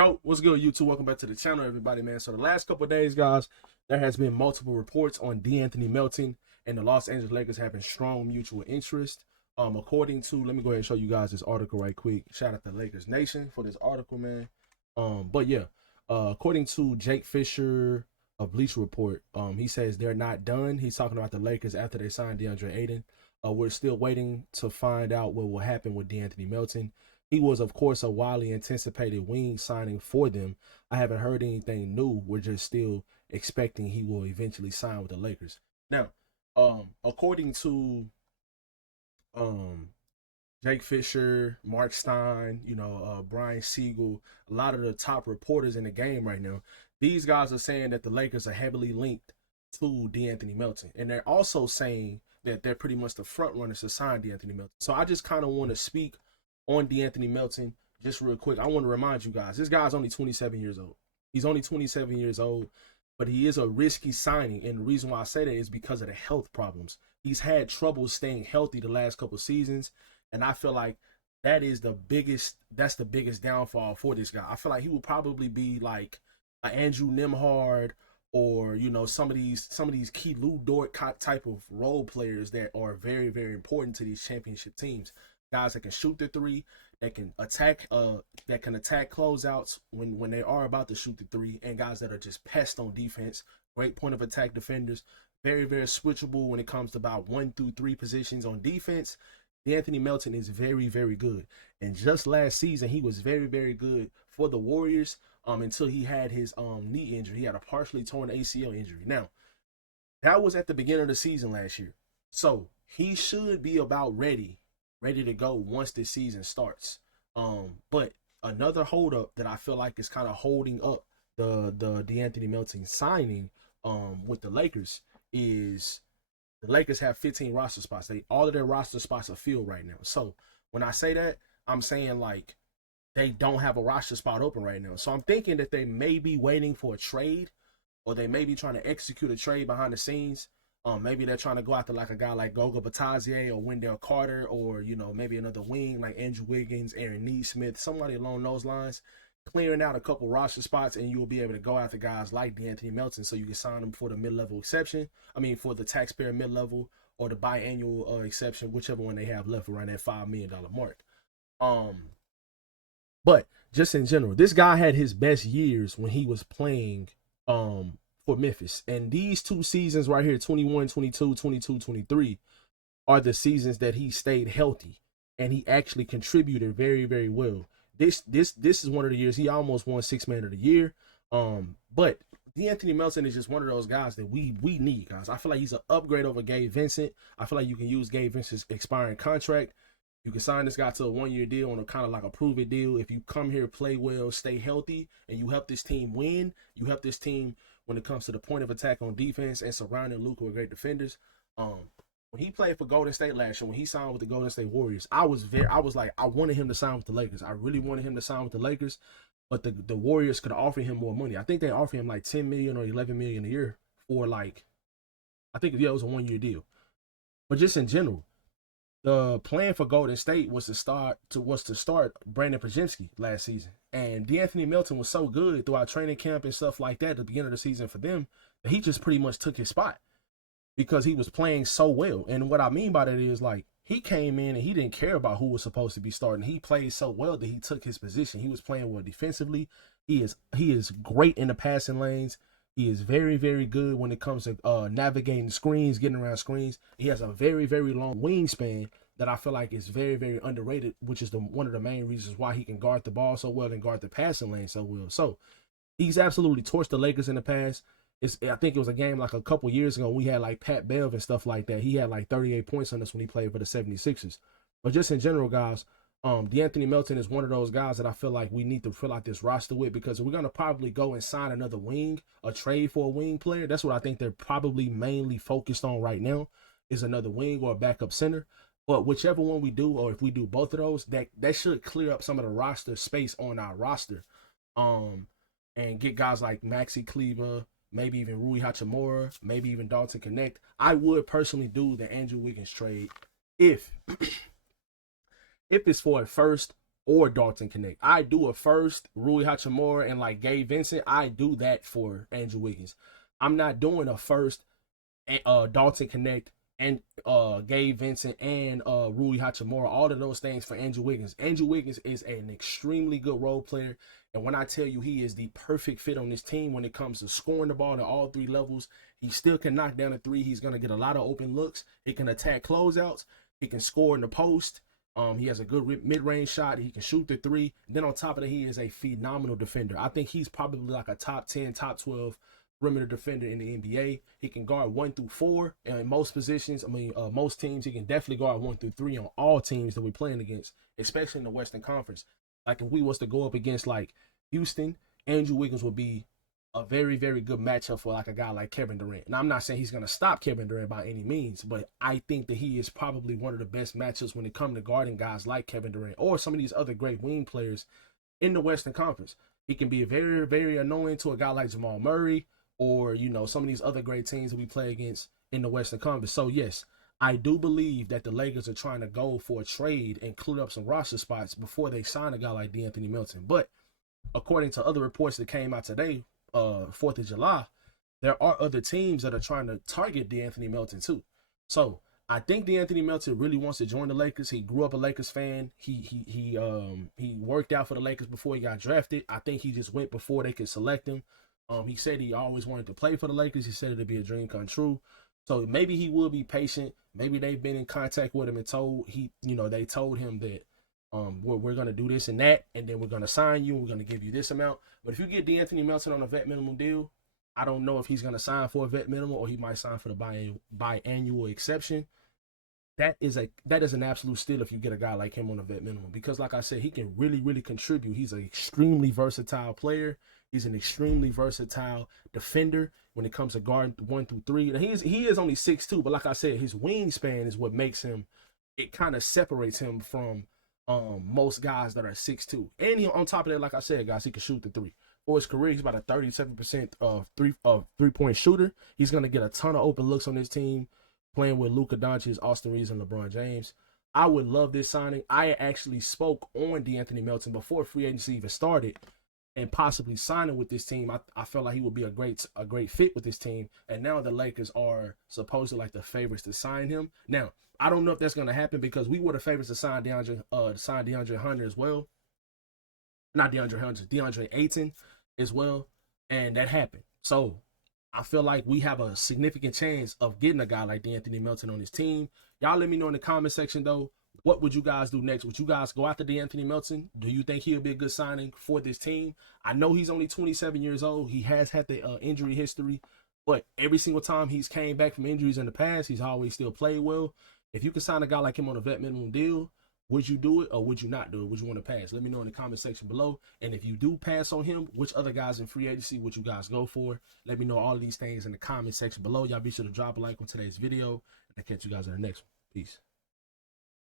Yo, what's good, YouTube? Welcome back to the channel, everybody, man. So the last couple of days, guys, there has been multiple reports on DeAnthony Melton and the Los Angeles Lakers having strong mutual interest. According to, let me go ahead and show you guys this article right quick. Shout out to Lakers Nation for this article, man. But yeah, according to Jake Fisher of Bleacher Report, he says they're not done. He's talking about the Lakers after they signed DeAndre Ayton. We're still waiting to find out what will happen with DeAnthony Melton. He was, of course, a widely anticipated wing signing for them. I haven't heard anything new. We're just still expecting he will eventually sign with the Lakers. Now, according to Jake Fisher, Mark Stein, Brian Siegel, a lot of the top reporters in the game right now, these guys are saying that the Lakers are heavily linked to DeAnthony Melton. And they're also saying that they're pretty much the front runners to sign DeAnthony Melton. So I just kind of want to speak on DeAnthony Melton just real quick. I want to remind you guys, this guy's only 27 years old. He's only 27 years old, but he is a risky signing. And the reason why I say that is because of the health problems. He's had trouble staying healthy the last couple of seasons. And I feel like that's the biggest downfall for this guy. I feel like he will probably be like an Andrew Nembhard or, some of these key Lou Dort type of role players that are very, very important to these championship teams. Guys that can shoot the three, that can attack closeouts when they are about to shoot the three, and guys that are just pests on defense. Great point of attack defenders. Very, very switchable when it comes to about 1 through 3 positions on defense. DeAnthony Melton is very, very good. And just last season, he was very, very good for the Warriors until he had his knee injury. He had a partially torn ACL injury. Now, that was at the beginning of the season last year. So he should be about ready to go once this season starts. But another holdup that I feel like is kind of holding up the DeAnthony Melton signing with the Lakers is the Lakers have 15 roster spots. All of their roster spots are filled right now. So when I say that, I'm saying like they don't have a roster spot open right now. So I'm thinking that they may be waiting for a trade, or they may be trying to execute a trade behind the scenes. Maybe they're trying to go after like a guy like Goga Batazier or Wendell Carter, or maybe another wing like Andrew Wiggins, Aaron Neesmith, somebody along those lines, clearing out a couple roster spots, and you'll be able to go after guys like DeAnthony Melton, so you can sign them for the mid-level exception. I mean, for the taxpayer mid-level or the biannual exception, whichever one they have left around that $5 million mark. But just in general, this guy had his best years when he was playing for Memphis. And these 2 seasons right here, 21, 22, 22, 23, are the seasons that he stayed healthy and he actually contributed very, very well. This is one of the years he almost won 6th Man of the Year. But DeAnthony Melton is just one of those guys that we need, guys. I feel like he's an upgrade over Gabe Vincent. I feel like you can use Gabe Vincent's expiring contract. You can sign this guy to a 1-year deal on a kind of like a prove-it deal. If you come here, play well, stay healthy, and you help this team win, you help this team when it comes to the point of attack on defense and surrounding Luka with great defenders. When he played for Golden State last year, when he signed with the Golden State Warriors, I was like, I wanted him to sign with the Lakers. I really wanted him to sign with the Lakers, but the Warriors could offer him more money. I think they offered him like $10 million or $11 million a year for like, I think it was a 1-year deal. But just in general, the plan for Golden State was to start Brandon Podziemski last season. And DeAnthony Melton was so good throughout training camp and stuff like that at the beginning of the season for them that he just pretty much took his spot because he was playing so well. And what I mean by that is, like, he came in and he didn't care about who was supposed to be starting. He played so well that he took his position. He was playing well defensively. He is great in the passing lanes. He is very, very good when it comes to navigating screens, getting around screens. He has a very, very long wingspan that I feel like is very, very underrated, which is one of the main reasons why he can guard the ball so well and guard the passing lane so well. So he's absolutely torched the Lakers in the past. I think it was a game like a couple years ago. We had like Pat Bev and stuff like that. He had like 38 points on us when he played for the 76ers. But just in general, guys, DeAnthony Melton is one of those guys that I feel like we need to fill out this roster with, because we're going to probably go and sign another wing, a trade for a wing player. That's what I think they're probably mainly focused on right now, is another wing or a backup center. But whichever one we do, or if we do both of those, that should clear up some of the roster space on our roster, and get guys like Maxi Kleber, maybe even Rui Hachimura, maybe even Dalton Connect. I would personally do the Andrew Wiggins trade if it's for a first or Dalton Connect. I do a first, Rui Hachimura and like Gabe Vincent. I do that for Andrew Wiggins. I'm not doing a first, Dalton Connect and Gabe Vincent and Rui Hachimura. All of those things for Andrew Wiggins. Andrew Wiggins is an extremely good role player. And when I tell you he is the perfect fit on this team when it comes to scoring the ball at all three levels, he still can knock down a three. He's going to get a lot of open looks. He can attack closeouts. He can score in the post. He has a good mid-range shot. He can shoot the three. Then on top of that, he is a phenomenal defender. I think he's probably like a top 10, top 12 perimeter defender in the NBA. He can guard 1 through 4 in most positions. Most teams, he can definitely guard 1 through 3 on all teams that we're playing against, especially in the Western Conference. Like if we was to go up against like Houston, Andrew Wiggins would be a very, very good matchup for like a guy like Kevin Durant. And I'm not saying he's going to stop Kevin Durant by any means, but I think that he is probably one of the best matchups when it comes to guarding guys like Kevin Durant or some of these other great wing players in the Western Conference. He can be very, very annoying to a guy like Jamal Murray or, you know, some of these other great teams that we play against in the Western Conference. So, yes, I do believe that the Lakers are trying to go for a trade and clear up some roster spots before they sign a guy like DeAnthony Melton. But according to other reports that came out today, 4th of July, there are other teams that are trying to target DeAnthony Melton too. So I think DeAnthony Melton really wants to join the Lakers. He grew up a Lakers fan. He worked out for the Lakers before he got drafted. I think he just went before they could select him. He said he always wanted to play for the Lakers. He said it'd be a dream come true. So maybe he will be patient. Maybe they've been in contact with him and they told him that we're going to do this and that, and then we're going to sign you, and we're going to give you this amount. But if you get DeAnthony Melton on a vet minimum deal, I don't know if he's going to sign for a vet minimum or he might sign for the biannual exception. That is an absolute steal if you get a guy like him on a vet minimum, because like I said, he can really, really contribute. He's an extremely versatile player. He's an extremely versatile defender when it comes to guard 1 through 3. And he is only 6'2", but like I said, his wingspan is what makes him, it kind of separates him from most guys that are 6'2". And he, on top of that, like I said, guys, he can shoot the three. For his career, he's about a 37% three-point shooter. He's going to get a ton of open looks on this team, playing with Luka, Doncic, Austin Reeves, and LeBron James. I would love this signing. I actually spoke on DeAnthony Melton before free agency even started, and possibly signing with this team. I felt like he would be a great fit with this team. And now the Lakers are supposedly like the favorites to sign him. Now, I don't know if that's going to happen because we were the favorites to sign DeAndre Hunter as well. Not DeAndre Hunter, DeAndre Ayton as well. And that happened. So I feel like we have a significant chance of getting a guy like DeAnthony Melton on his team. Y'all let me know in the comment section, though, what would you guys do next? Would you guys go after DeAnthony Melton? Do you think he'll be a good signing for this team? I know he's only 27 years old. He has had the injury history, but every single time he's came back from injuries in the past, he's always still played well. If you could sign a guy like him on a vet minimum deal, would you do it or would you not do it? Would you want to pass? Let me know in the comment section below. And if you do pass on him, which other guys in free agency would you guys go for? Let me know all of these things in the comment section below. Y'all be sure to drop a like on today's video. And I'll catch you guys in the next one. Peace.